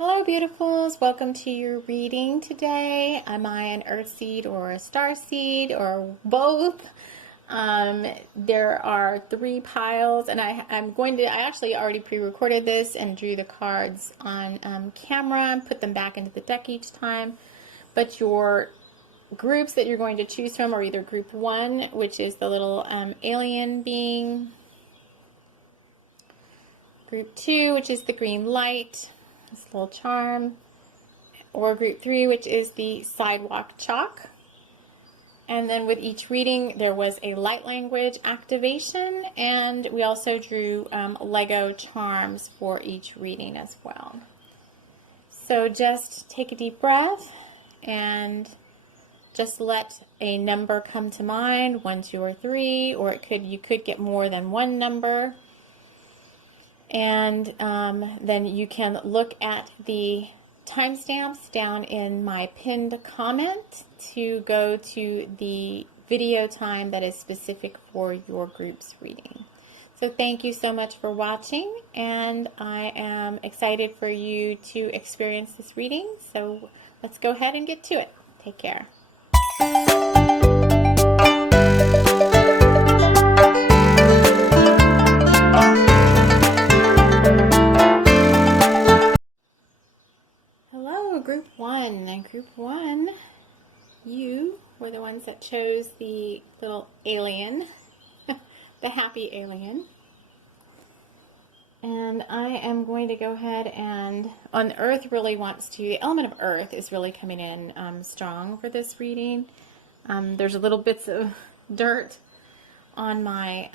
Hello, beautifuls. Welcome to your reading today. Am I an earth seed or a star seed or both? There are 3 piles, and I actually already pre-recorded this and drew the cards on camera and put them back into the deck each time. But your groups that you're going to choose from are either group 1, which is the little alien being, group 2, which is the green light, this little charm, or group 3, which is the sidewalk chalk. And then with each reading there was a light language activation, and we also drew Lego charms for each reading as well. So just take a deep breath and just let a number come to mind, 1, 2, or 3, or you could get more than one number. And then you can look at the timestamps down in my pinned comment to go to the video time that is specific for your group's reading. So thank you so much for watching, and I am excited for you to experience this reading. So let's go ahead and get to it. Take care. Group 1. And group 1, you were the ones that chose the little alien, the happy alien. And I am going to go ahead and, Earth really wants to, the element of Earth is really coming in strong for this reading. There's a little bits of dirt on my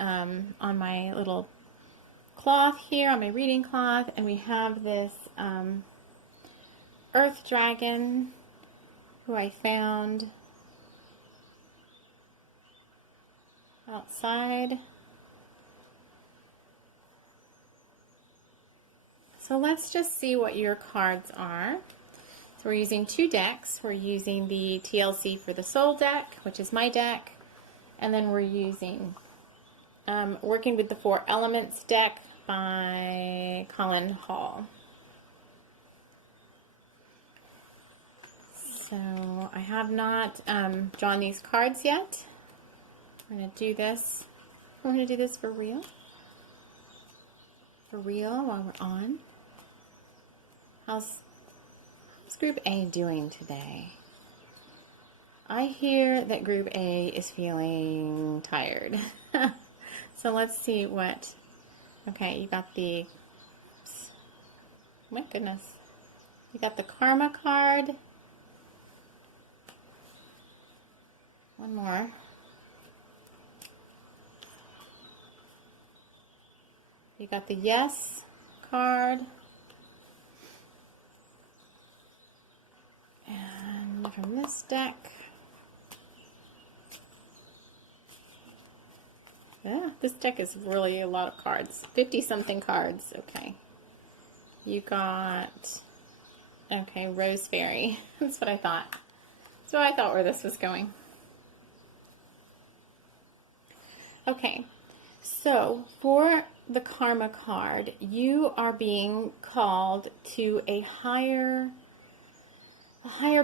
little cloth here, on my reading cloth, and we have this Earth dragon who I found outside. So let's just see what your cards are. So we're using 2 decks. We're using the TLC for the Soul deck, which is my deck, and then we're using Working with the 4 Elements deck by Colin Hall. So I have not drawn these cards yet. We're going to do this. We're going to do this for real. For real while we're on. How's Group A doing today? I hear that Group A is feeling tired. So let's see what... Okay, you got the... My goodness. You got the Karma card. One more. You got the Yes card. And from this deck, yeah, this deck is really a lot of cards. 50-something cards. Okay. You got, okay, Rose Fairy. That's what I thought. That's what I thought where this was going. Okay, so for the Karma card, you are being called to a higher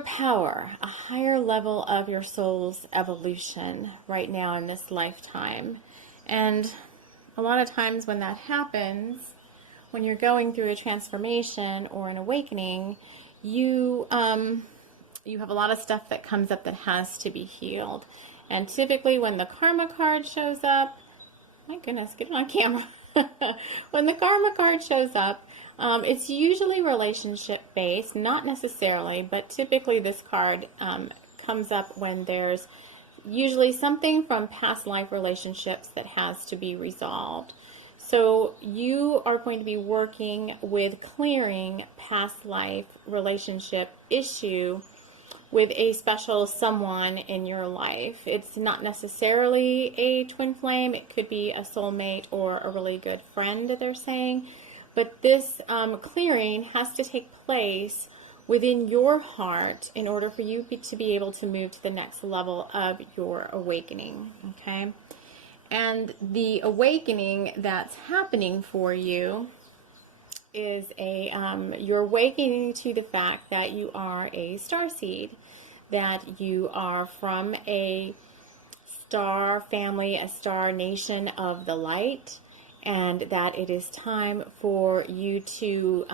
power, a higher level of your soul's evolution right now in this lifetime. And a lot of times when that happens, when you're going through a transformation or an awakening, you have a lot of stuff that comes up that has to be healed. And typically when the Karma card shows up, my goodness, get it on camera. When the Karma card shows up, it's usually relationship based, not necessarily, but typically this card comes up when there's usually something from past life relationships that has to be resolved. So you are going to be working with clearing past life relationship issue with a special someone in your life. It's not necessarily a twin flame. It could be a soulmate or a really good friend, they're saying. But this clearing has to take place within your heart in order for you to be able to move to the next level of your awakening, okay? And the awakening that's happening for you is you're awakening to the fact that you are a star seed, that you are from a star family, a star nation of the light, and that it is time for you to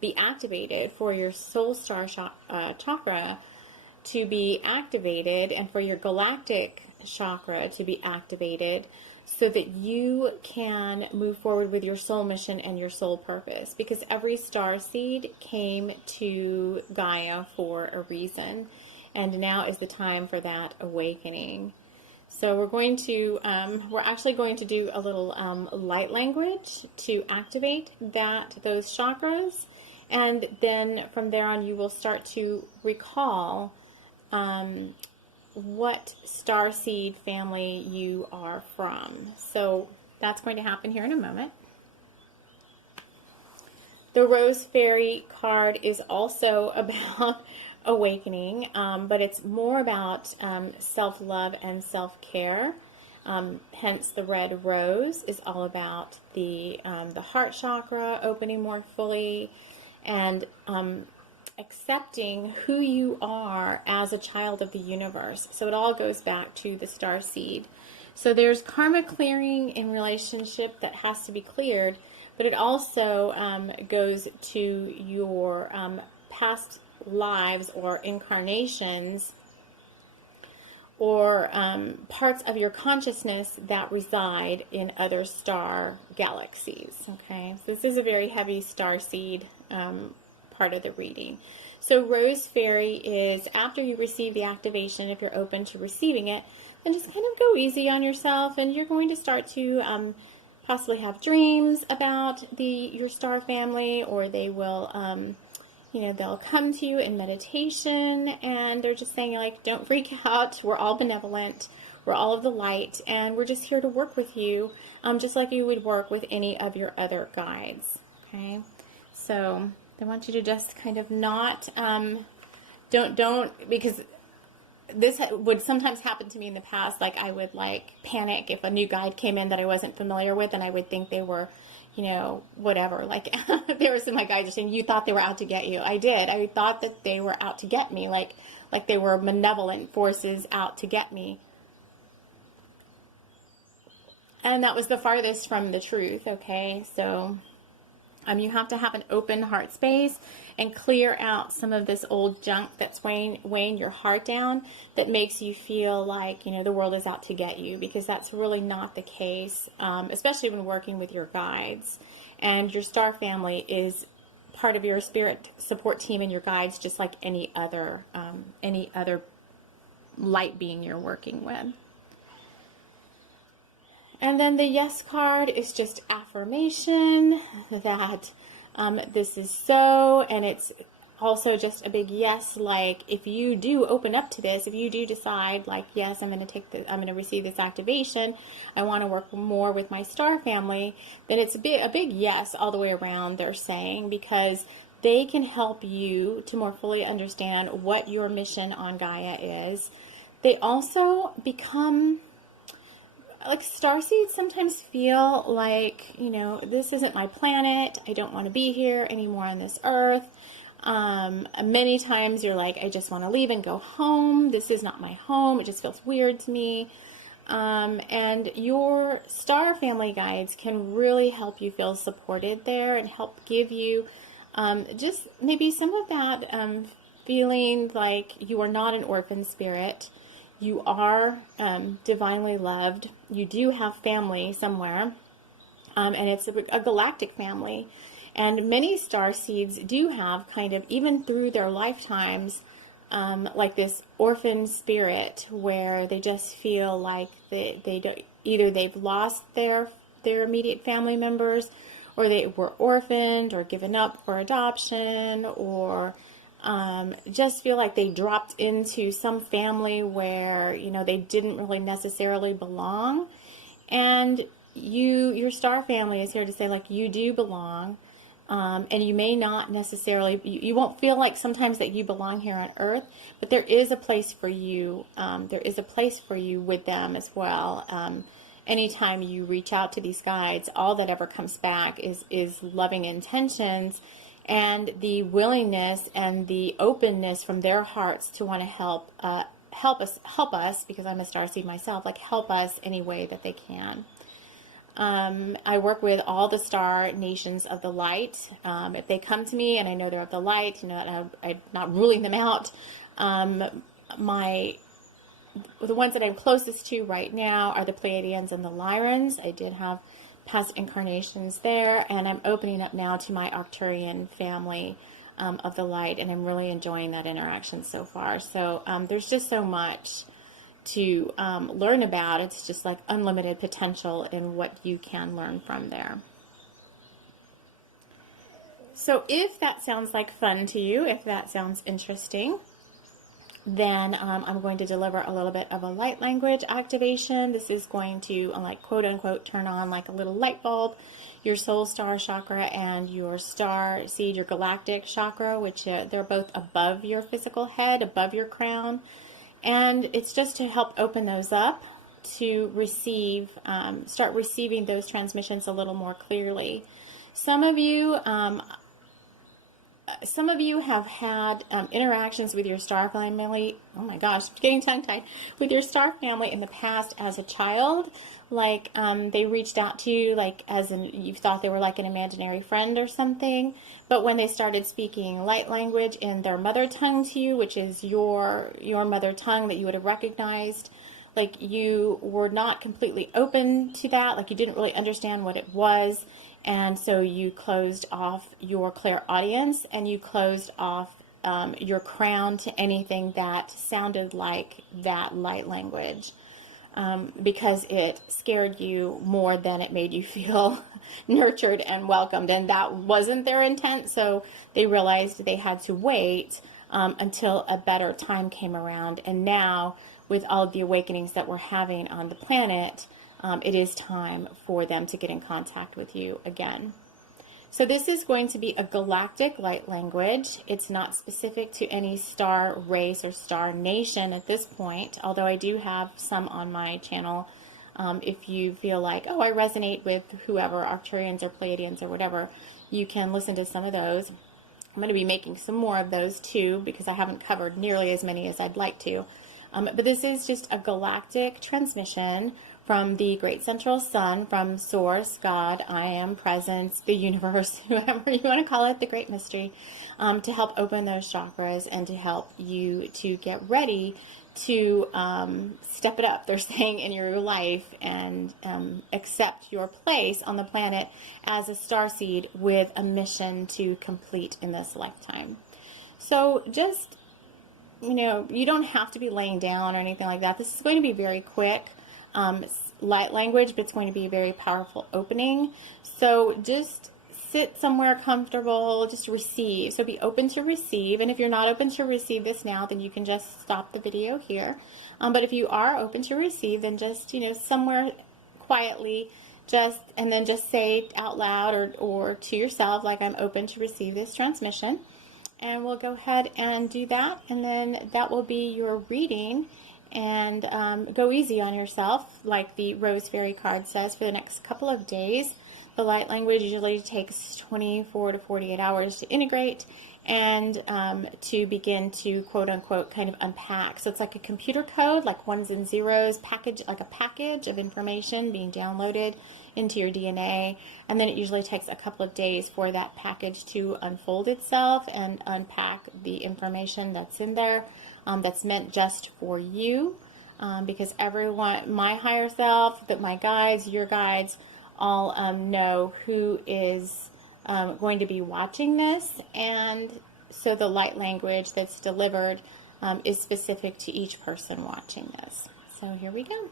be activated, for your soul star chakra to be activated, and for your galactic chakra to be activated, so that you can move forward with your soul mission and your soul purpose. Because every star seed came to Gaia for a reason, and now is the time for that awakening. So we're actually going to do a little light language to activate those chakras, and then from there on you will start to recall what starseed family you are from. So that's going to happen here in a moment. The Rose Fairy card is also about awakening, but it's more about self-love and self-care. Hence the red rose is all about the heart chakra opening more fully, and accepting who you are as a child of the universe. So it all goes back to the star seed. So there's karma clearing in relationship that has to be cleared, but it also goes to your past lives or incarnations, or parts of your consciousness that reside in other star galaxies. Okay, so this is a very heavy star seed part of the reading. So Rose Fairy is after you receive the activation, if you're open to receiving it, then just kind of go easy on yourself, and you're going to start to possibly have dreams about your star family, or they will they'll come to you in meditation, and they're just saying, like, don't freak out. We're all benevolent. We're all of the light, and we're just here to work with you, just like you would work with any of your other guides. Okay, so I want you to just kind of not, don't, because this would sometimes happen to me in the past. Like, I would panic if a new guide came in that I wasn't familiar with, and I would think they were, whatever. Like, there were some of my guides saying, you thought they were out to get you. I did. I thought that they were out to get me, like they were malevolent forces out to get me. And that was the farthest from the truth, okay? So you have to have an open heart space and clear out some of this old junk that's weighing your heart down, that makes you feel like, the world is out to get you, because that's really not the case, especially when working with your guides. And your star family is part of your spirit support team and your guides, just like any other light being you're working with. And then the yes card is just affirmation that this is so, and it's also just a big yes. Like, if you do open up to this, if you do decide, like, yes, I'm going to receive this activation, I want to work more with my star family, then it's a big yes all the way around, they're saying, because they can help you to more fully understand what your mission on Gaia is. They also become, like, starseeds sometimes feel like, this isn't my planet. I don't want to be here anymore on this earth. Many times you're like, I just want to leave and go home. This is not my home. It just feels weird to me. And your star family guides can really help you feel supported there, and help give you just maybe some of that feeling like you are not an orphan spirit. You are divinely loved. You do have family somewhere, and it's a galactic family. And many star seeds do have kind of, even through their lifetimes, like this orphan spirit, where they just feel like they don't, either they've lost their immediate family members, or they were orphaned or given up for adoption, or just feel like they dropped into some family where, they didn't really necessarily belong. And your star family is here to say, like, you do belong. And you may not necessarily, you won't feel like sometimes that you belong here on earth, but there is a place for you. There is a place for you with them as well. anytime you reach out to these guides, all that ever comes back is loving intentions and the willingness and the openness from their hearts to want to help us, because I'm a starseed myself, like help us any way that they can. I work with all the star nations of the light. If they come to me and I know they're of the light, I'm not ruling them out. The ones that I'm closest to right now are the Pleiadians and the Lyrans. I did have past incarnations there, and I'm opening up now to my Arcturian family of the light, and I'm really enjoying that interaction so far. So there's just so much to learn about. It's just like unlimited potential in what you can learn from there. So if that sounds like fun to you, if that sounds interesting, then I'm going to deliver a little bit of a light language activation. This is going to, like, quote unquote, turn on like a little light bulb, your soul star chakra and your star seed, your galactic chakra, which they're both above your physical head, above your crown. And it's just to help open those up to receive, start receiving those transmissions a little more clearly. Some of you have had interactions with your star family. Oh my gosh, getting tongue-tied. With your star family in the past as a child. Like they reached out to you, like you thought they were like an imaginary friend or something. But when they started speaking light language in their mother tongue to you, which is your mother tongue that you would have recognized, like you were not completely open to that. Like you didn't really understand what it was. And so you closed off your clairaudience and you closed off your crown to anything that sounded like that light language, because it scared you more than it made you feel nurtured and welcomed. And that wasn't their intent. So they realized they had to wait until a better time came around. And now, with all of the awakenings that we're having on the planet, it is time for them to get in contact with you again. So this is going to be a galactic light language. It's not specific to any star race or star nation at this point, although I do have some on my channel. If you feel like, oh, I resonate with whoever, Arcturians or Pleiadians or whatever, you can listen to some of those. I'm going to be making some more of those too, because I haven't covered nearly as many as I'd like to. But this is just a galactic transmission from the Great Central Sun, from Source, God, I Am, Presence, the Universe, whoever you want to call it, the Great Mystery, to help open those chakras and to help you to get ready to step it up, they're saying, in your life and accept your place on the planet as a starseed with a mission to complete in this lifetime. So just, you don't have to be laying down or anything like that. This is going to be very quick. Light language, but it's going to be a very powerful opening. So just sit somewhere comfortable, just receive. So be open to receive. And if you're not open to receive this now, then you can just stop the video here. But if you are open to receive, then just, somewhere quietly, and then just say out loud or to yourself, like, I'm open to receive this transmission. And we'll go ahead and do that. And then that will be your reading. And go easy on yourself, like the Rose Fairy card says, for the next couple of days. The light language usually takes 24 to 48 hours to integrate and to begin to, quote unquote, kind of unpack. So it's like a computer code, like ones and zeros, like a package of information being downloaded into your DNA. And then it usually takes a couple of days for that package to unfold itself and unpack the information that's in there. That's meant just for you, because everyone, my higher self, my guides, your guides, all know who is going to be watching this, and so the light language that's delivered is specific to each person watching this. So here we go.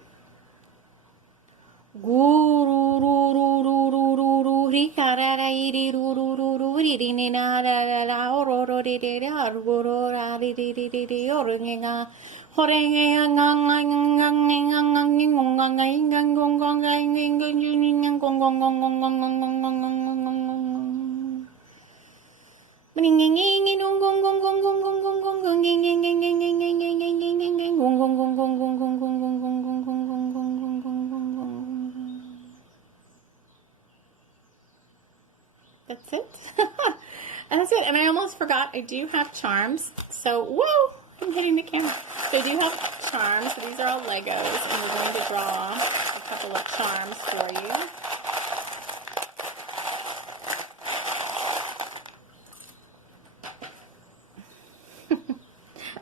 and I almost forgot, I do have charms. So, whoa, I'm hitting the camera. So I do have charms. So these are all Legos, and we're going to draw a couple of charms for you.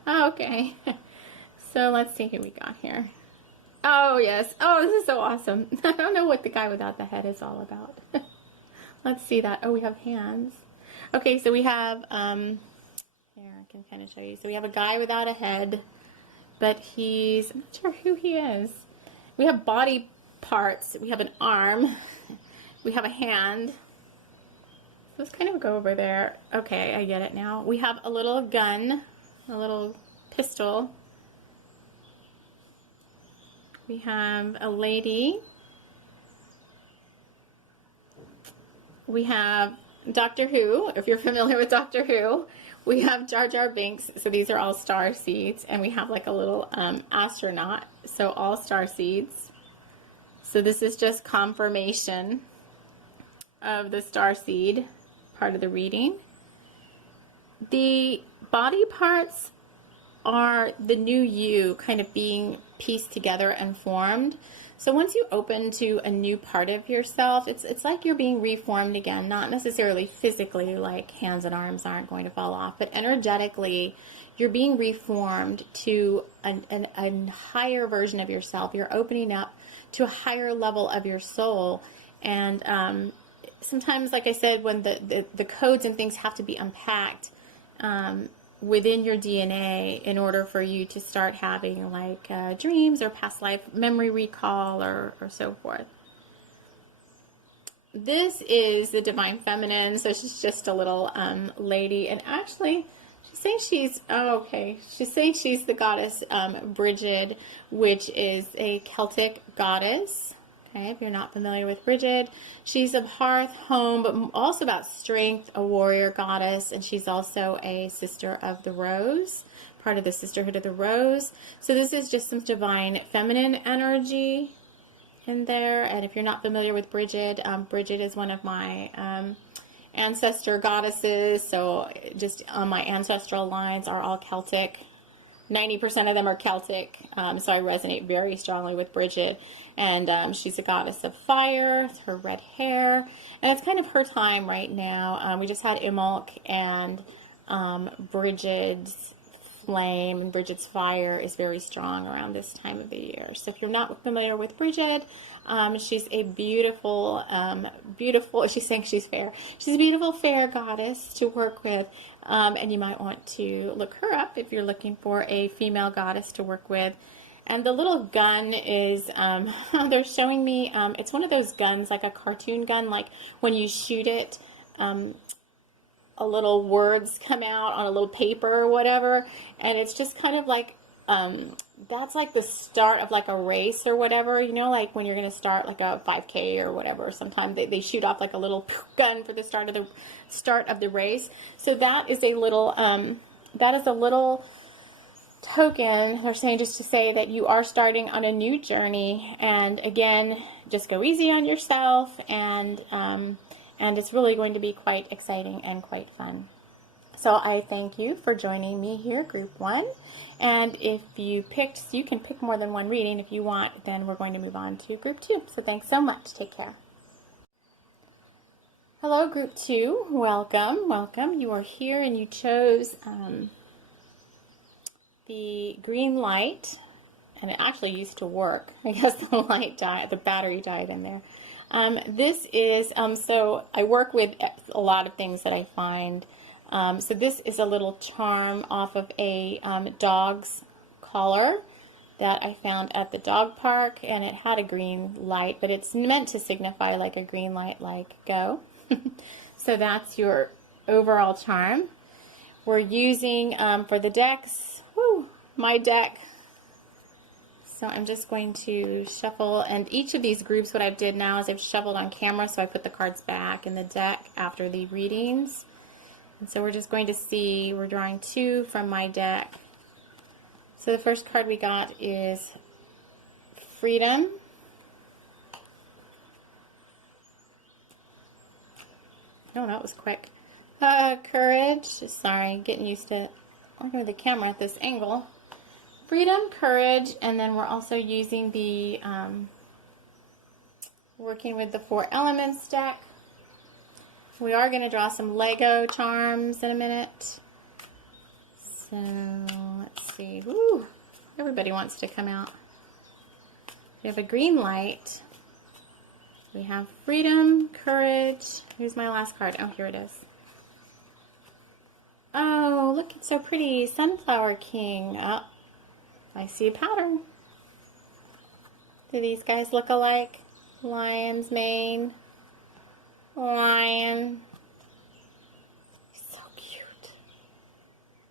Oh, okay. So let's see who we got here. Oh, yes. Oh, this is so awesome. I don't know what the guy without the head is all about. Let's see that. Oh, we have hands. Okay, so we have, here, I can kind of show you. So we have a guy without a head, but I'm not sure who he is. We have body parts. We have an arm. We have a hand. Let's kind of go over there. Okay, I get it now. We have a little gun, a little pistol. We have a lady. We have Doctor Who, if you're familiar with Doctor Who. We have Jar Jar Binks, so these are all star seeds. And we have like a little astronaut, so all star seeds. So this is just confirmation of the star seed part of the reading. The body parts are the new you kind of being pieced together and formed. So once you open to a new part of yourself, it's like you're being reformed again, not necessarily physically, like hands and arms aren't going to fall off, but energetically you're being reformed to a higher version of yourself. You're opening up to a higher level of your soul. And sometimes, like I said, when the codes and things have to be unpacked, within your DNA in order for you to start having like dreams or past life memory recall or so forth. This is the Divine Feminine, so she's just a little lady, and actually she's saying she's saying she's the goddess Bridget, which is a Celtic goddess. Okay, if you're not familiar with Bridget, she's of hearth, home, but also about strength, a warrior goddess, and she's also a sister of the rose, part of the sisterhood of the rose. So this is just some divine feminine energy in there. And if you're not familiar with Bridget, Bridget is one of my ancestor goddesses. So just on my ancestral lines are all Celtic. 90% of them are Celtic, so I resonate very strongly with Bridget. And she's a goddess of fire. It's her red hair, and it's kind of her time right now. We just had Imbolc, and Bridget's flame and Bridget's fire is very strong around this time of the year. So if you're not familiar with Bridget, she's a beautiful, she's saying she's fair. She's a beautiful, fair goddess to work with. And you might want to look her up if you're looking for a female goddess to work with. And the little gun is, they're showing me, it's one of those guns, like a cartoon gun, like when you shoot it, a little words come out on a little paper or whatever. And it's just kind of like, that's like the start of like a race or whatever, you know, like when you're going to start like a 5K or whatever. Sometimes they shoot off like a little gun for the start of the race. So that is a little token. They're saying just to say that you are starting on a new journey, and again, just go easy on yourself, and it's really going to be quite exciting and quite fun. So I thank you for joining me here, Group 1. And if you can pick more than one reading if you want, then we're going to move on to Group 2. So thanks so much. Take care. Hello, Group 2. Welcome, welcome. You are here and you chose the green light, and it actually used to work. I guess the light died, the battery died in there. This is, so I work with a lot of things that I find. So this is a little charm off of a dog's collar that I found at the dog park, and it had a green light, but it's meant to signify like a green light, like go. So that's your overall charm. We're using for the decks, my deck. So I'm just going to shuffle, and each of these groups, what I did now is I've shuffled on camera, so I put the cards back in the deck after the readings. And so we're just going to see, we're drawing 2 from my deck. So the first card we got is Freedom. Oh, that was quick. courage. Sorry, getting used to working with the camera at this angle. Freedom, courage, and then we're also using the, working with the 4 elements deck. We are going to draw some Lego charms in a minute. So, let's see. Woo! Everybody wants to come out. We have a green light. We have freedom, courage. Who's my last card? Oh, here it is. Oh, look, it's so pretty. Sunflower King. Oh, I see a pattern. Do these guys look alike? Lion's mane. Lion. So cute.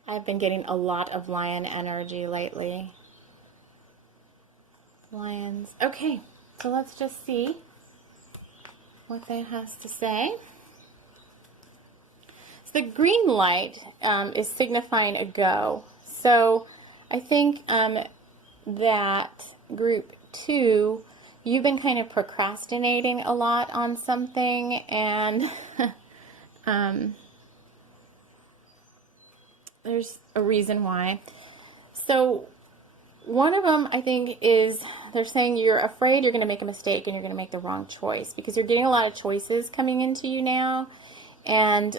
I've been getting a lot of lion energy lately. Lions. Okay, so let's just see what that has to say. So the green light is signifying a go. So I think that group 2, you've been kind of procrastinating a lot on something, and there's a reason why. So one of them, I think, is they're saying you're afraid you're going to make a mistake and you're going to make the wrong choice, because you're getting a lot of choices coming into you now, and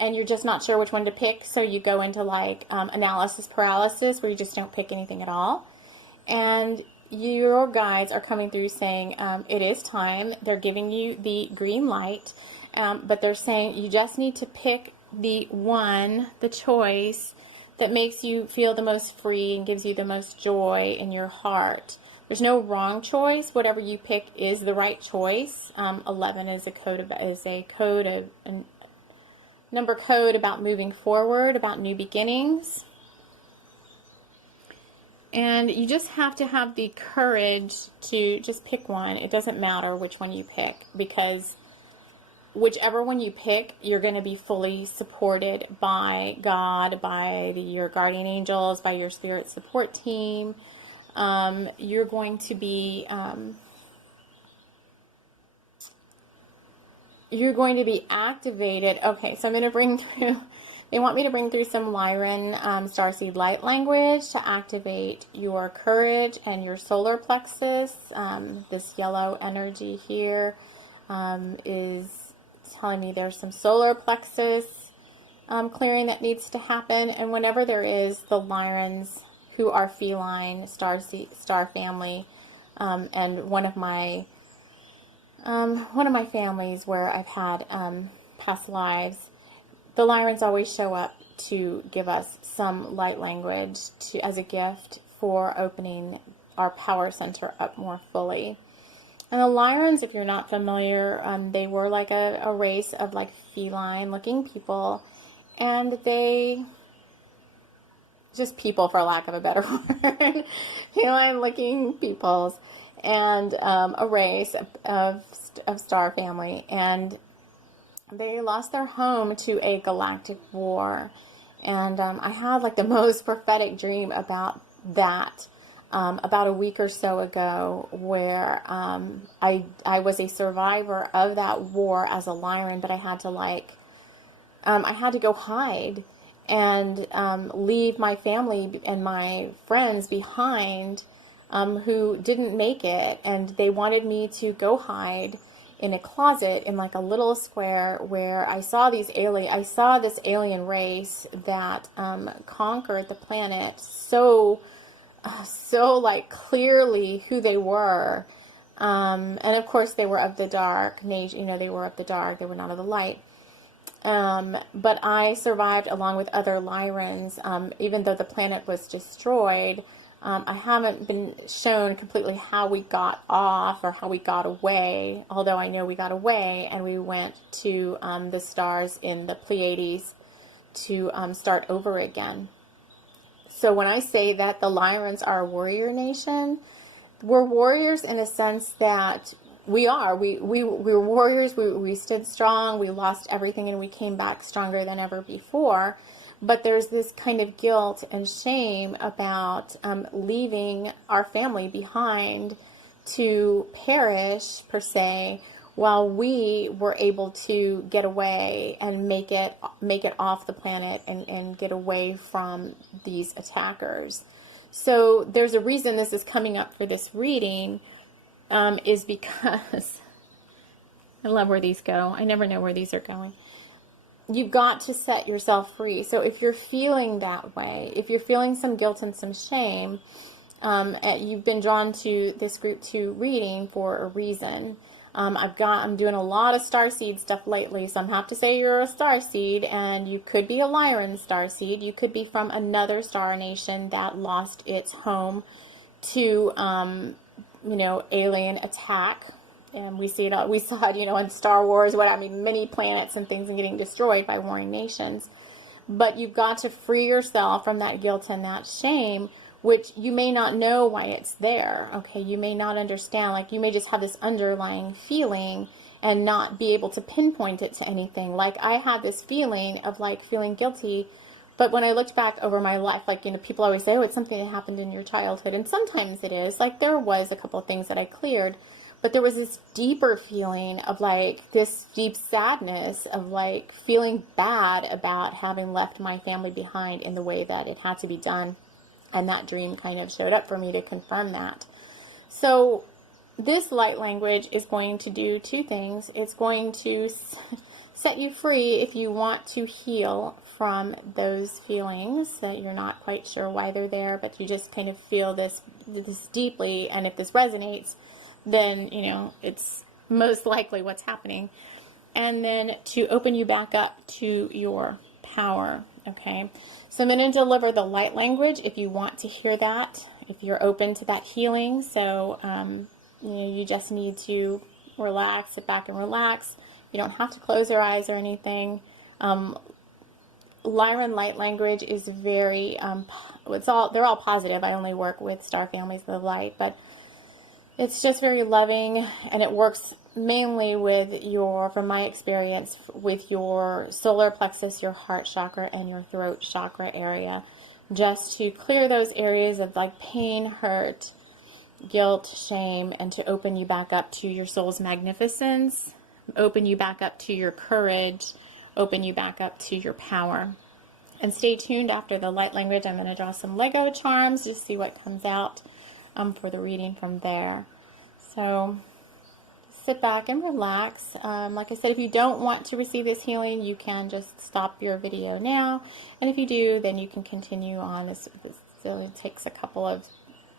you're just not sure which one to pick, so you go into like analysis paralysis, where you just don't pick anything at all. And your guides are coming through saying it is time. They're giving you the green light, but they're saying you just need to pick the one, the choice that makes you feel the most free and gives you the most joy in your heart. There's no wrong choice. Whatever you pick is the right choice. 11 is a number code about moving forward, about new beginnings. And you just have to have the courage to just pick one. It doesn't matter which one you pick, because whichever one you pick, you're going to be fully supported by God, by your guardian angels, by your spirit support team. You're going to be activated. Okay, so I'm going to bring through, they want me to bring through some Lyran Starseed Light language to activate your courage and your solar plexus. This yellow energy here is telling me there's some solar plexus clearing that needs to happen. And whenever there is, the Lyrans, who are feline, star family, and one of my families where I've had past lives, the Lyrans always show up to give us some light language as a gift for opening our power center up more fully. And the Lyrans, if you're not familiar, they were like a race of like feline-looking people, and they just people, for lack of a better word, feline-looking peoples, and a race of star family, and they lost their home to a galactic war. And I had like the most prophetic dream about that about a week or so ago, where I was a survivor of that war as a Lyran, but I had to go hide and leave my family and my friends behind who didn't make it, and they wanted me to go hide in a closet in like a little square where I saw this alien race that conquered the planet so like clearly who they were, and of course they were of the dark. They were of the dark. They were not of the light. But I survived along with other Lyrans, even though the planet was destroyed. I haven't been shown completely how we got off or how we got away, although I know we got away and we went to the stars in the Pleiades to start over again. So when I say that the Lyrans are a warrior nation, we're warriors in a sense that we are. We were warriors. We stood strong. We lost everything and we came back stronger than ever before. But there's this kind of guilt and shame about leaving our family behind to perish, per se, while we were able to get away and make it off the planet and get away from these attackers. So there's a reason this is coming up for this reading, is because I love where these go. I never know where these are going. You've got to set yourself free. So if you're feeling that way, if you're feeling some guilt and some shame, you've been drawn to this group 2 reading for a reason. I'm doing a lot of starseed stuff lately, so I'm have to say you're a starseed, and you could be a Lyran starseed. You could be from another star nation that lost its home to, alien attack. And we see it. We saw it, in Star Wars. Many planets and things and getting destroyed by warring nations. But you've got to free yourself from that guilt and that shame, which you may not know why it's there. Okay, you may not understand. Like, you may just have this underlying feeling and not be able to pinpoint it to anything. Like, I had this feeling of feeling guilty. But when I looked back over my life, people always say, oh, it's something that happened in your childhood. And sometimes it is. There was a couple of things that I cleared. But there was this deeper feeling of this deep sadness of feeling bad about having left my family behind in the way that it had to be done. And that dream kind of showed up for me to confirm that. So this light language is going to do 2 things. It's going to set you free if you want to heal from those feelings that you're not quite sure why they're there, but you just kind of feel this deeply. And if this resonates, then, it's most likely what's happening. And then to open you back up to your power, okay? So I'm going to deliver the light language if you want to hear that, if you're open to that healing. So, you just need to relax, sit back and relax. You don't have to close your eyes or anything. Lyran light language is very, they're all positive. I only work with star families of the light, but it's just very loving, and it works mainly with from my experience, with your solar plexus, your heart chakra, and your throat chakra area, just to clear those areas of pain, hurt, guilt, shame, and to open you back up to your soul's magnificence, open you back up to your courage, open you back up to your power. And stay tuned after the light language. I'm going to draw some Lego charms, just see what comes out for the reading from there. So sit back and relax. Like I said, if you don't want to receive this healing, you can just stop your video now. And if you do, then you can continue on. This only takes a couple of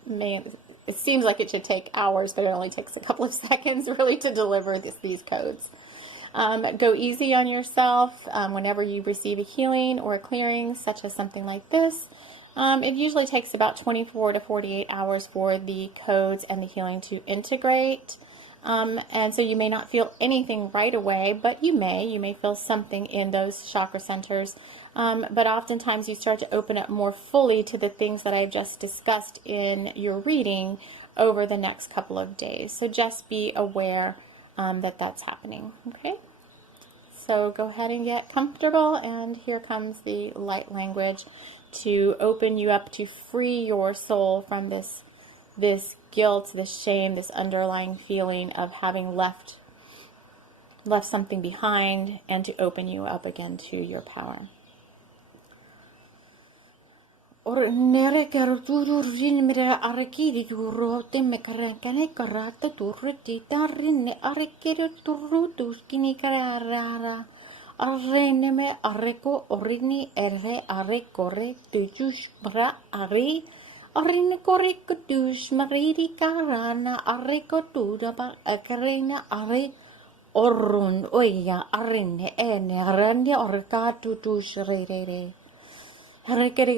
minutes. It seems like it should take hours, but it only takes a couple of seconds really to deliver these codes. Go easy on yourself whenever you receive a healing or a clearing, such as something like this. It usually takes about 24 to 48 hours for the codes and the healing to integrate. And so you may not feel anything right away, but you may feel something in those chakra centers. But oftentimes you start to open up more fully to the things that I've just discussed in your reading over the next couple of days. So just be aware that that's happening. Okay? So go ahead and get comfortable, and here comes the light language to open you up, to free your soul from this guilt, this shame, this underlying feeling of having left something behind, and to open you up again to your power. Arreneme arreko orini erre arrekore tujush bra ari arine koreko tush mariri karana arreko tudaba akarena are orun oya arine ene arane orka tutush re arrekere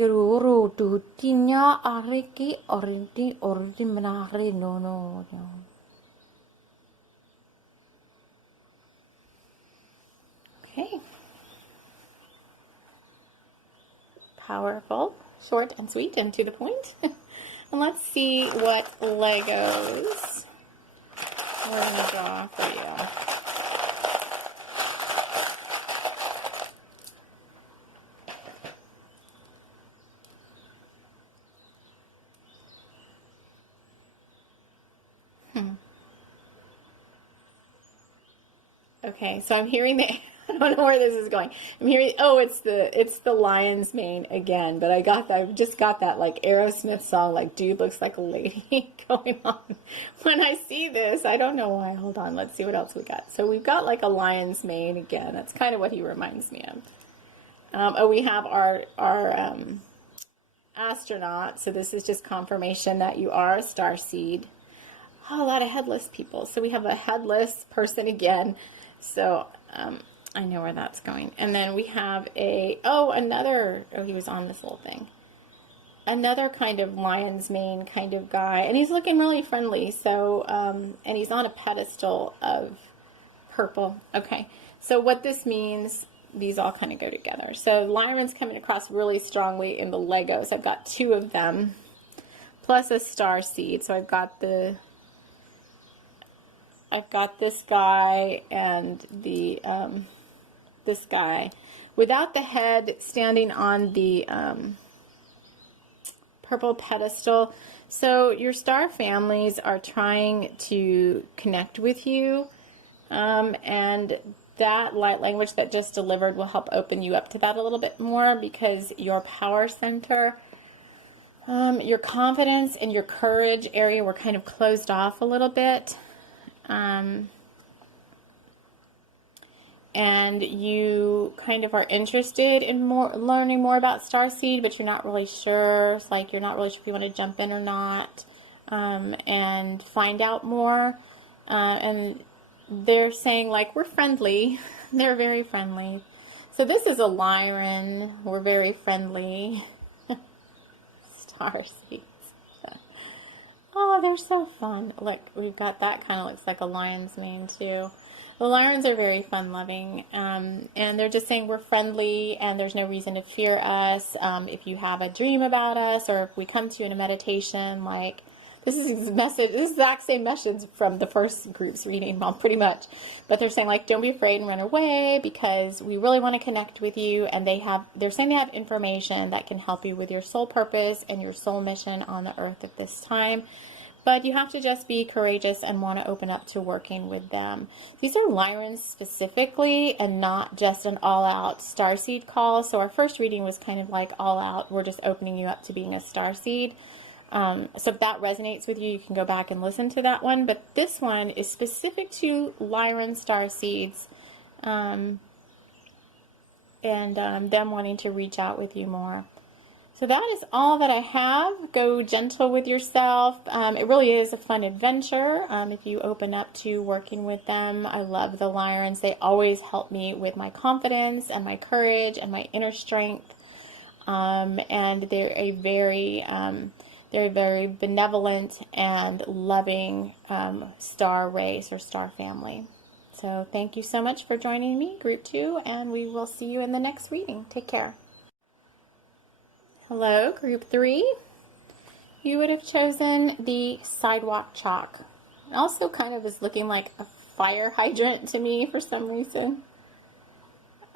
tu tinya arreki orinti manare no. Okay. Powerful, short and sweet and to the point. And let's see what Legos we're going to draw for you. Okay, so I'm hearing the, I don't know where this is going. I'm hearing, oh, it's the lion's mane again, but I just got that like Aerosmith song, like dude looks like a lady going on. When I see this, I don't know why. Hold on, let's see what else we got. So we've got like a lion's mane again. That's kind of what he reminds me of. Oh, we have our astronaut. So this is just confirmation that you are a starseed. Oh, a lot of headless people. So we have a headless person again. So I know where that's going. And then we have he was on this little thing. Another kind of lion's mane kind of guy. And he's looking really friendly. So, and he's on a pedestal of purple. Okay. So what this means, these all kind of go together. So Lyran's coming across really strongly in the Legos. I've got 2 of them, plus a star seed. So I've got this guy and this guy without the head standing on the purple pedestal. So your star families are trying to connect with you, and that light language that just delivered will help open you up to that a little bit more, because your power center, your confidence and your courage area were kind of closed off a little bit. And you kind of are interested in learning more about starseed, but you're not really sure. It's like you're not really sure if you want to jump in or not, and find out more. And they're saying like, we're friendly. They're very friendly. So this is a Lyran. We're very friendly. Starseeds. Oh, they're so fun. Look, we've got that kind of looks like a lion's mane too. The Lyrans are very fun-loving, and they're just saying we're friendly and there's no reason to fear us. If you have a dream about us, or if we come to you in a meditation, like this is the exact same message from the first group's reading, well, pretty much. But they're saying like, don't be afraid and run away, because we really want to connect with you. And they're saying they have information that can help you with your soul purpose and your soul mission on the earth at this time. But you have to just be courageous and want to open up to working with them. These are Lyrans specifically, and not just an all-out starseed call. So our first reading was kind of like all out. We're just opening you up to being a starseed. So if that resonates with you, you can go back and listen to that one. But this one is specific to Lyran starseeds, and them wanting to reach out with you more. So that is all that I have. Go gentle with yourself. It really is a fun adventure if you open up to working with them. I love the Lyrans. They always help me with my confidence and my courage and my inner strength. And they're a very benevolent and loving star race or star family. So thank you so much for joining me, Group 2, and we will see you in the next reading. Take care. Hello, Group 3. You would have chosen the sidewalk chalk. It also kind of is looking like a fire hydrant to me for some reason.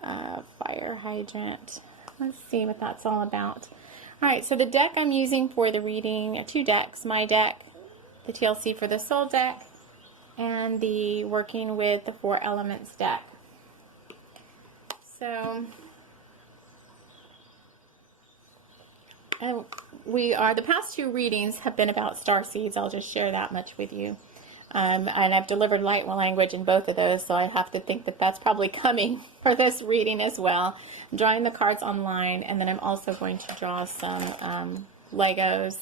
Fire hydrant. Let's see what that's all about. Alright, so the deck I'm using for the reading, 2 decks. My deck, the TLC for the Soul deck, and the Working with the 4 Elements deck. So the past 2 readings have been about starseeds. I'll just share that much with you. And I've delivered light language in both of those, so I have to think that that's probably coming for this reading as well. I'm drawing the cards online, and then I'm also going to draw some Legos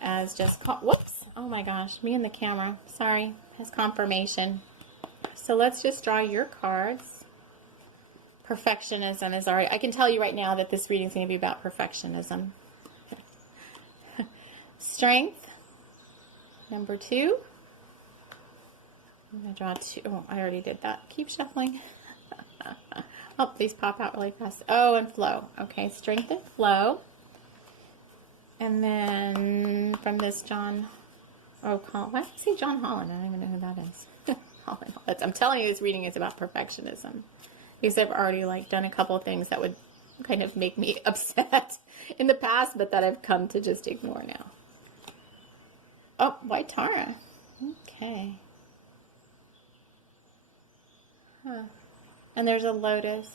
as just, whoops, oh my gosh, me and the camera, sorry, as confirmation. So let's just draw your cards. Perfectionism is already, I can tell you right now that this reading is going to be about perfectionism. Strength, number 2. I'm going to draw 2. Oh, I already did that. Keep shuffling. Oh, these pop out really fast. Oh, and flow. Okay, strength and flow. And then from this why did I say John Holland? I don't even know who that is. Holland. I'm telling you, this reading is about perfectionism. Because I've already done a couple of things that would kind of make me upset in the past, but that I've come to just ignore now. Oh, White Tara. Okay. And there's a lotus.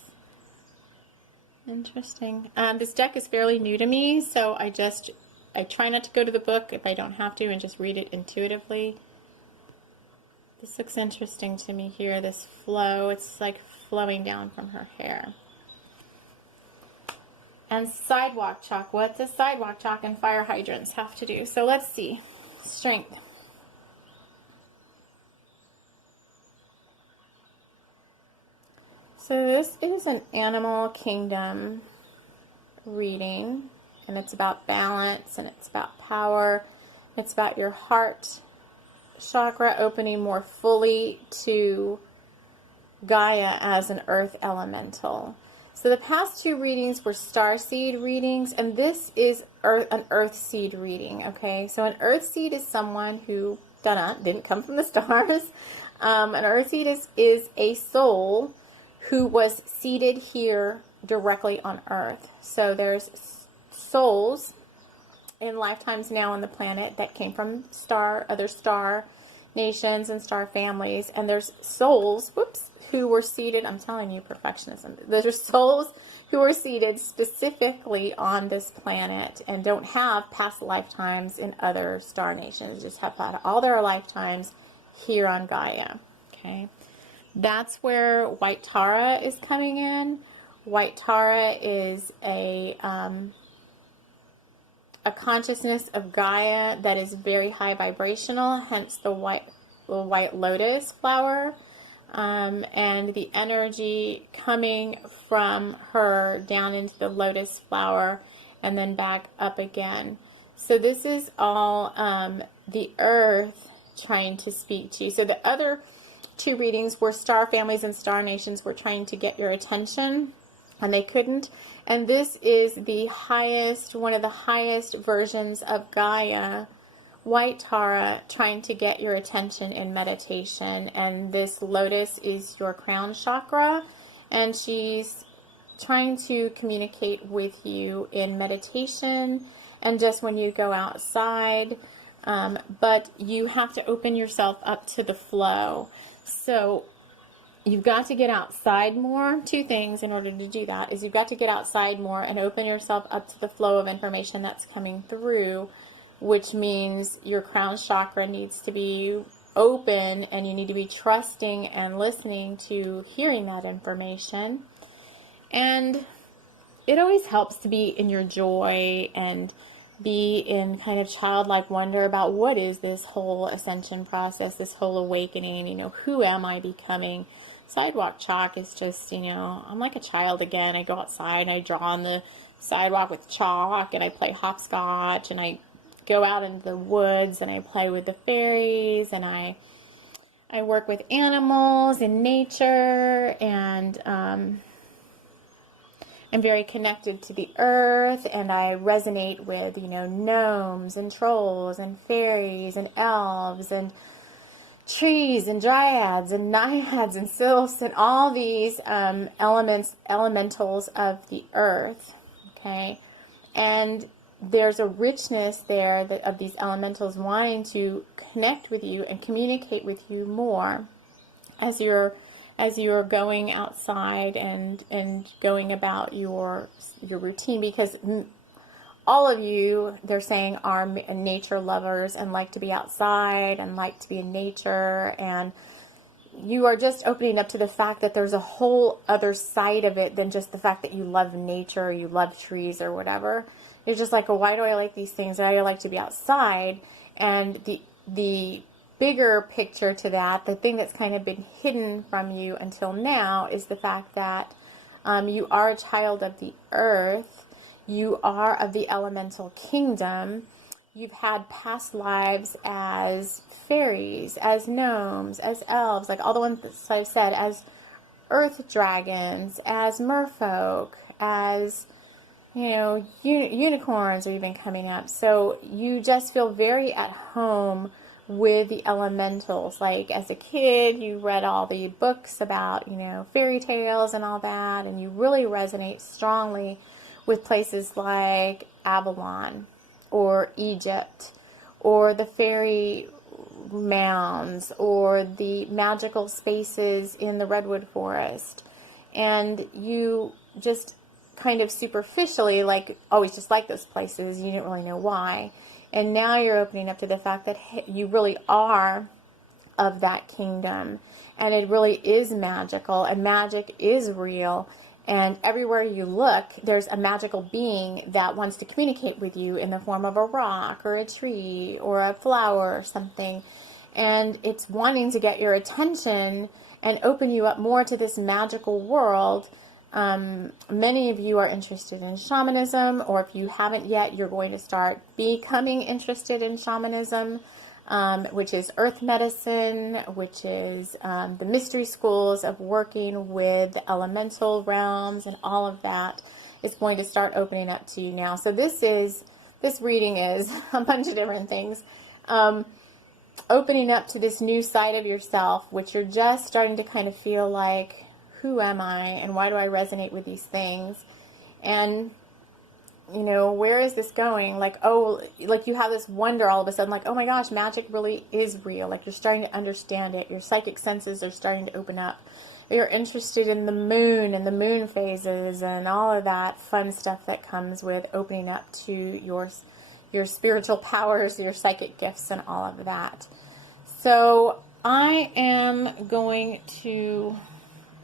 Interesting. This deck is fairly new to me, so I try not to go to the book if I don't have to and just read it intuitively. This looks interesting to me here, this flow. It's like flowing down from her hair. And sidewalk chalk. What does sidewalk chalk and fire hydrants have to do? So let's see. Strength. So this is an animal kingdom reading, and it's about balance, and it's about power. It's about your heart chakra opening more fully to Gaia as an earth elemental. So the past two readings were star seed readings, and this is an earth seed reading, okay? So an earth seed is someone who didn't come from the stars. An earth seed is a soul who was seated here directly on earth. So there's souls in lifetimes now on the planet that came from other star nations and star families, and there's souls, who were seated, I'm telling you, perfectionism. Those are souls who were seated specifically on this planet and don't have past lifetimes in other star nations, just have had all their lifetimes here on Gaia, okay? That's where White Tara is coming in. White Tara is a consciousness of Gaia that is very high vibrational, hence the white lotus flower, and the energy coming from her down into the lotus flower and then back up again. So this is all the earth trying to speak to you. So the other two readings were star families and star nations were trying to get your attention, and they couldn't. And this is the highest, one of the highest versions of Gaia, White Tara, trying to get your attention in meditation. And this lotus is your crown chakra, and she's trying to communicate with you in meditation and just when you go outside. But you have to open yourself up to the flow. So you've got to get outside more. Two things in order to do that is you've got to get outside more and open yourself up to the flow of information that's coming through, which means your crown chakra needs to be open and you need to be trusting and listening to hearing that information. And it always helps to be in your joy and be in kind of childlike wonder about what is this whole ascension process, this whole awakening, who am I becoming? Sidewalk chalk is just, I'm like a child again. I go outside and I draw on the sidewalk with chalk and I play hopscotch and I go out into the woods and I play with the fairies and I work with animals in nature, and I'm very connected to the earth, and I resonate with, gnomes and trolls and fairies and elves and trees and dryads and naiads and sylphs and all these elementals of the earth, okay? And there's a richness there of these elementals wanting to connect with you and communicate with you more as you're going outside and going about your routine, because all of you, they're saying, are nature lovers and like to be outside and like to be in nature, and you are just opening up to the fact that there's a whole other side of it than just the fact that you love nature or you love trees or whatever. You're just like, why do I like these things? I like to be outside. And the bigger picture to that, the thing that's kind of been hidden from you until now, is the fact that you are a child of the earth. You are of the elemental kingdom. You've had past lives as fairies, as gnomes, as elves, like all the ones that I've said, as earth dragons, as merfolk, as, unicorns are even coming up. So you just feel very at home with the elementals. Like as a kid, you read all the books about, fairy tales and all that, and you really resonate strongly with places like Avalon or Egypt or the fairy mounds or the magical spaces in the redwood forest, and you just kind of superficially always just like those places, you didn't really know why, and now you're opening up to the fact that you really are of that kingdom, and it really is magical, and magic is real. And everywhere you look, there's a magical being that wants to communicate with you in the form of a rock or a tree or a flower or something. And it's wanting to get your attention and open you up more to this magical world. Many of you are interested in shamanism, or if you haven't yet, you're going to start becoming interested in shamanism. Which is earth medicine, which is the mystery schools of working with the elemental realms, and all of that is going to start opening up to you now. So this reading is a bunch of different things. Opening up to this new side of yourself, which you're just starting to kind of feel like, who am I and why do I resonate with these things? And where is this going? You have this wonder all of a sudden, oh my gosh, magic really is real. You're starting to understand it. Your psychic senses are starting to open up. You're interested in the moon and the moon phases and all of that fun stuff that comes with opening up to your spiritual powers, your psychic gifts, and all of that. So I am going to,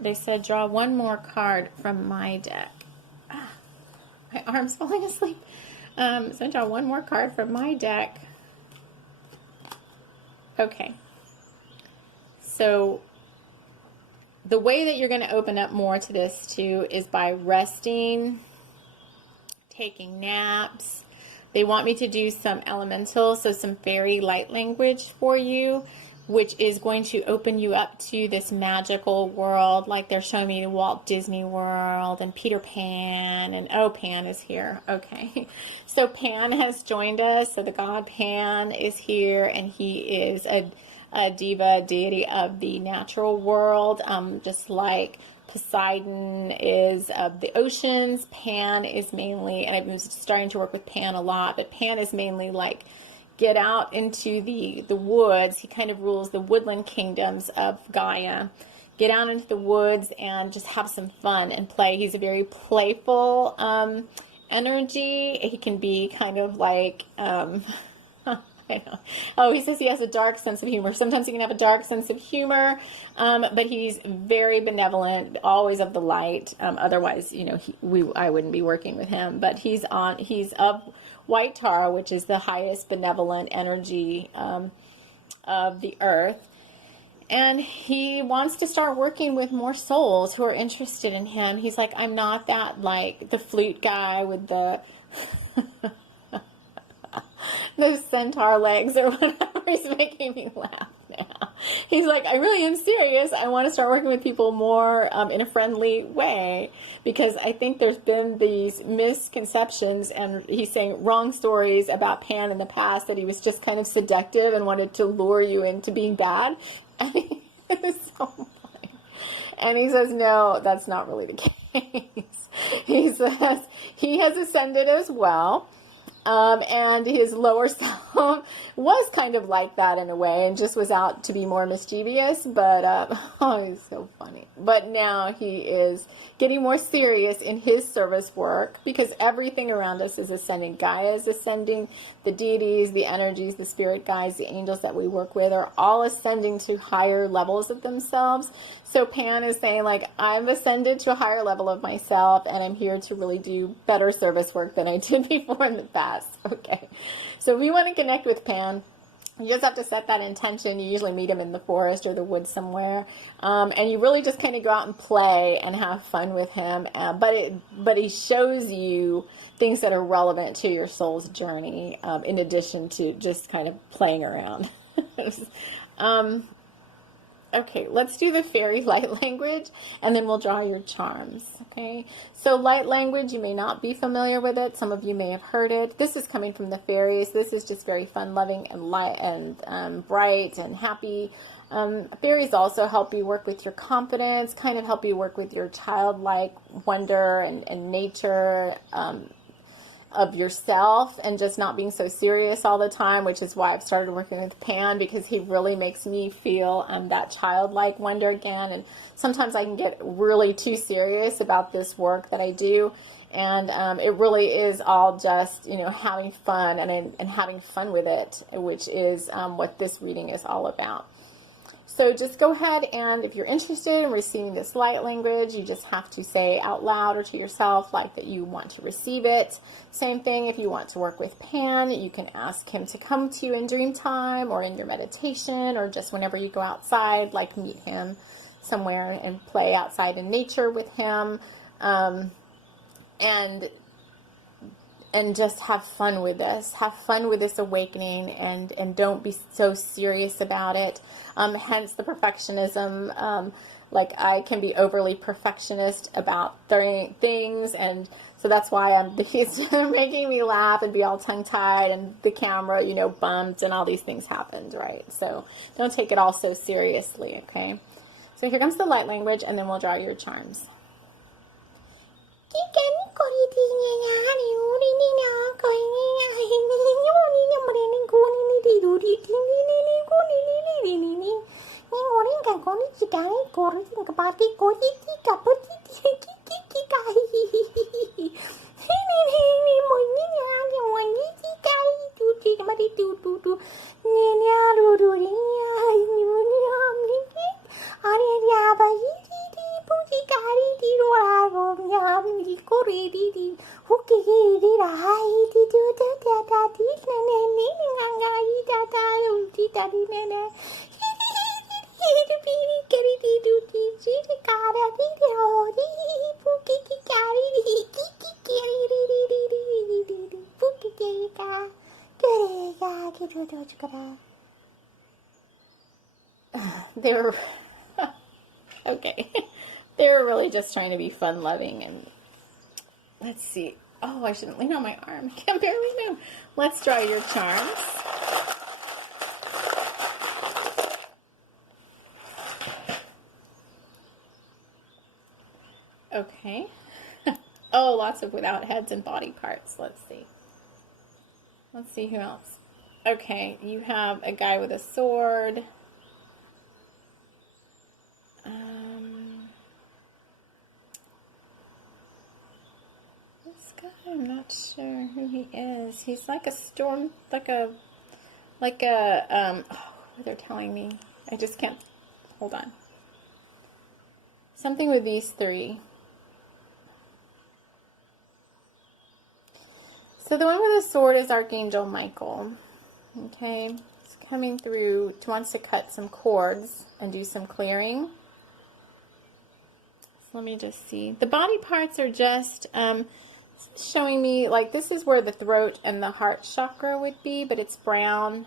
they said, draw one more card from my deck. My arm's falling asleep. So I draw one more card from my deck. Okay. So the way that you're going to open up more to this too is by resting, taking naps. They want me to do some elemental, so some fairy light language for you, which is going to open you up to this magical world, like they're showing me Walt Disney World and Peter Pan, and oh, Pan is here. Okay, so Pan has joined us. So the god Pan is here, and he is a diva, deity of the natural world, just like Poseidon is of the oceans. Pan is mainly, and I've been starting to work with Pan a lot, but Pan is mainly get out into the woods. He kind of rules the woodland kingdoms of Gaia. Get out into the woods and just have some fun and play. He's a very playful energy. He can be kind of I know. Oh, he says he has a dark sense of humor. Sometimes he can have a dark sense of humor, but he's very benevolent, always of the light. Otherwise, I wouldn't be working with him. But he's of White Tara, which is the highest benevolent energy of the earth. And he wants to start working with more souls who are interested in him. He's like, I'm not that the flute guy with the those centaur legs or whatever. He's making me laugh now. He's like, I really am serious. I want to start working with people more in a friendly way, because I think there's been these misconceptions, and he's saying wrong stories about Pan in the past, that he was just kind of seductive and wanted to lure you into being bad. And it's so funny. And he says, no, that's not really the case. He says he has ascended as well. And his lower self was kind of like that in a way, and just was out to be more mischievous, but, oh, he's so funny. But now he is getting more serious in his service work, because everything around us is ascending. Gaia is ascending. The deities, the energies, the spirit guides, the angels that we work with are all ascending to higher levels of themselves. So Pan is saying, I've ascended to a higher level of myself, and I'm here to really do better service work than I did before in the past. Okay. So if you want to connect with Pan, you just have to set that intention. You usually meet him in the forest or the woods somewhere. And you really just kind of go out and play and have fun with him. But he shows you things that are relevant to your soul's journey, in addition to just kind of playing around. Okay, let's do the fairy light language, and then we'll draw your charms, okay? So light language, you may not be familiar with it. Some of you may have heard it. This is coming from the fairies. This is just very fun-loving and light and bright and happy. Fairies also help you work with your confidence, kind of help you work with your childlike wonder and nature, of yourself and just not being so serious all the time, which is why I've started working with Pan, because he really makes me feel that childlike wonder again. And sometimes I can get really too serious about this work that I do, and it really is all just, you know, having fun and having fun with it, which is what this reading is all about. So just go ahead, and if you're interested in receiving this light language, you just have to say out loud or to yourself like that you want to receive it. Same thing if you want to work with Pan, you can ask him to come to you in dream time or in your meditation, or just whenever you go outside, like meet him somewhere and play outside in nature with him, and just have fun with this. Have fun with this awakening, and don't be so serious about it. Hence the perfectionism. Like I can be overly perfectionist about things, and so that's why he's making me laugh and be all tongue-tied, and the camera, you know, bumped, and all these things happened, right? So don't take it all so seriously, okay? So here comes the light language, and then we'll draw your charms. They were okay. They were really just trying to be fun-loving, and let's see. Oh, I shouldn't lean on my arm. I can barely move. Let's draw your charms. Okay. Oh, lots of without heads and body parts. Let's see. Let's see who else. Okay, you have a guy with a sword. This guy, I'm not sure who he is. He's like a storm, oh, they're telling me. I just can't, hold on. Something with these three. So the one with the sword is Archangel Michael. Okay, he's coming through, wants to cut some cords and do some clearing. So let me just see. The body parts are just showing me, like, this is where the throat and the heart chakra would be, but it's brown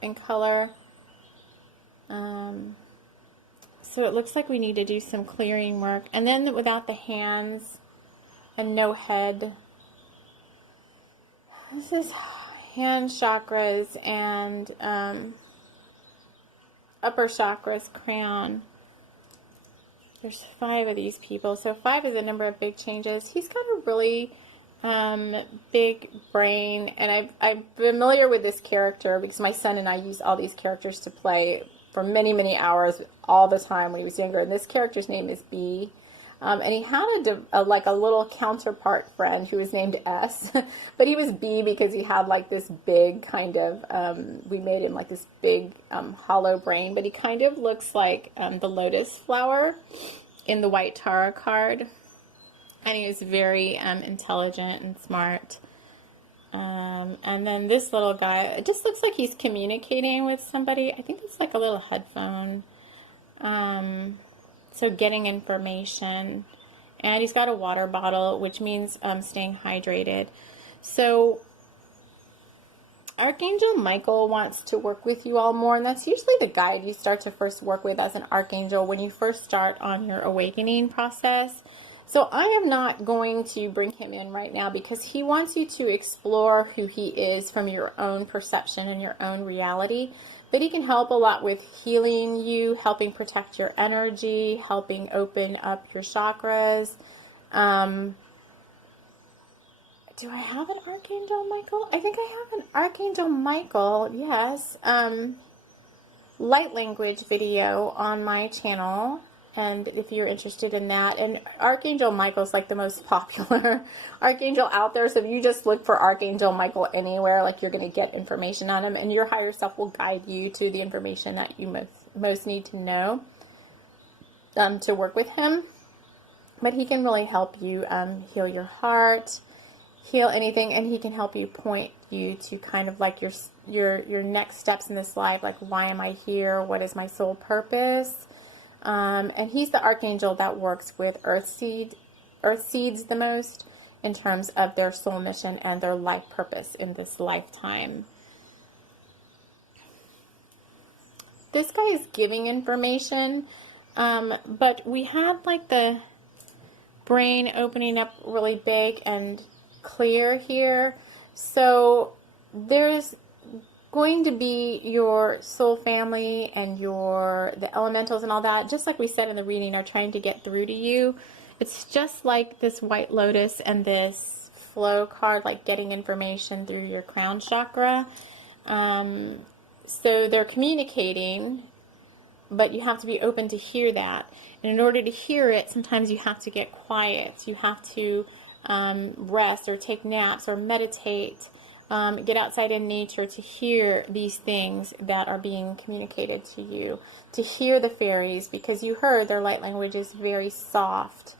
in color. So it looks like we need to do some clearing work. And then without the hands and no head. This is hand chakras and upper chakras, crown. There's 5 of these people. So 5 is a number of big changes. He's got a really big brain, and I'm familiar with this character because my son and I used all these characters to play for many, many hours all the time when he was younger. And this character's name is B. And he had a little counterpart friend who was named S, but he was B because he had like this big kind of, we made him like this big hollow brain, but he kind of looks like the lotus flower in the white tarot card. And he was very intelligent and smart. And then this little guy, it just looks like he's communicating with somebody. I think it's like a little headphone. So getting information, and he's got a water bottle, which means staying hydrated. So Archangel Michael wants to work with you all more, and that's usually the guide you start to first work with as an archangel when you first start on your awakening process. So I am not going to bring him in right now because he wants you to explore who he is from your own perception and your own reality. But he can help a lot with healing you, helping protect your energy, helping open up your chakras, do I have an Archangel Michael? I think I have an Archangel Michael, yes. Light language video on my channel. And if you're interested in that, and Archangel Michael's like the most popular Archangel out there. So if you just look for Archangel Michael anywhere, like you're going to get information on him, and your higher self will guide you to the information that you most need to know to work with him. But he can really help you heal your heart, heal anything, and he can help you point you to kind of like your next steps in this life. Like, why am I here? What is my soul purpose? And he's the archangel that works with earth seeds the most in terms of their soul mission and their life purpose in this lifetime. This guy is giving information, but we had like the brain opening up really big and clear here. So there's going to be your soul family and the elementals and all that, just like we said in the reading, are trying to get through to you. It's just like this White Lotus and this flow card, like getting information through your crown chakra. So they're communicating, but you have to be open to hear that. And in order to hear it, sometimes you have to get quiet. You have to rest or take naps or meditate. Get outside in nature to hear these things that are being communicated to you, to hear the fairies, because you heard their light language is very soft.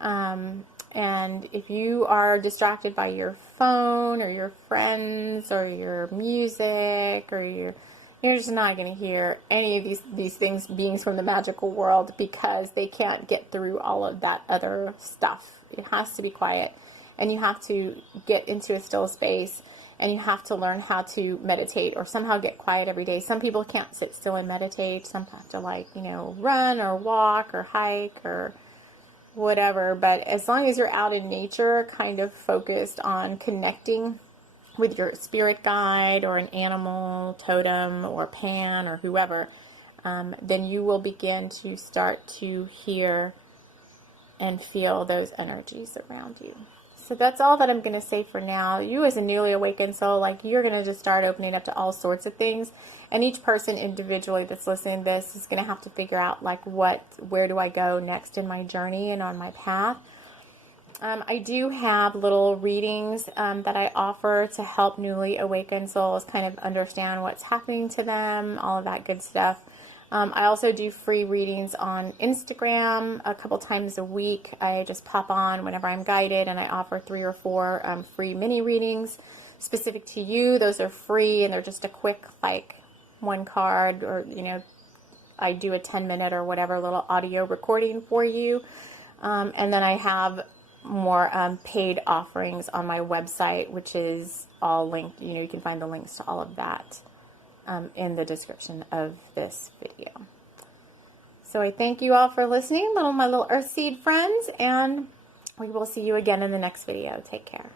And if you are distracted by your phone or your friends or your music, or you're just not going to hear any of these beings from the magical world, because they can't get through all of that other stuff. It has to be quiet, and you have to get into a still space. And you have to learn how to meditate or somehow get quiet every day. Some people can't sit still and meditate. Some have to, like, run or walk or hike or whatever. But as long as you're out in nature, kind of focused on connecting with your spirit guide or an animal, totem or pan or whoever, then you will begin to start to hear and feel those energies around you. So that's all that I'm going to say for now. You as a newly awakened soul, like, you're going to just start opening up to all sorts of things. And each person individually that's listening to this is going to have to figure out, like, where do I go next in my journey and on my path. I do have little readings that I offer to help newly awakened souls kind of understand what's happening to them, all of that good stuff. I also do free readings on Instagram a couple times a week. I just pop on whenever I'm guided, and I offer 3 or 4 free mini readings specific to you. Those are free, and they're just a quick, like, one card, or, I do a 10-minute or whatever little audio recording for you. And then I have more paid offerings on my website, which is all linked. You can find the links to all of that in the description of this video. So I thank you all for listening, my little Earthseed friends, and we will see you again in the next video. Take care.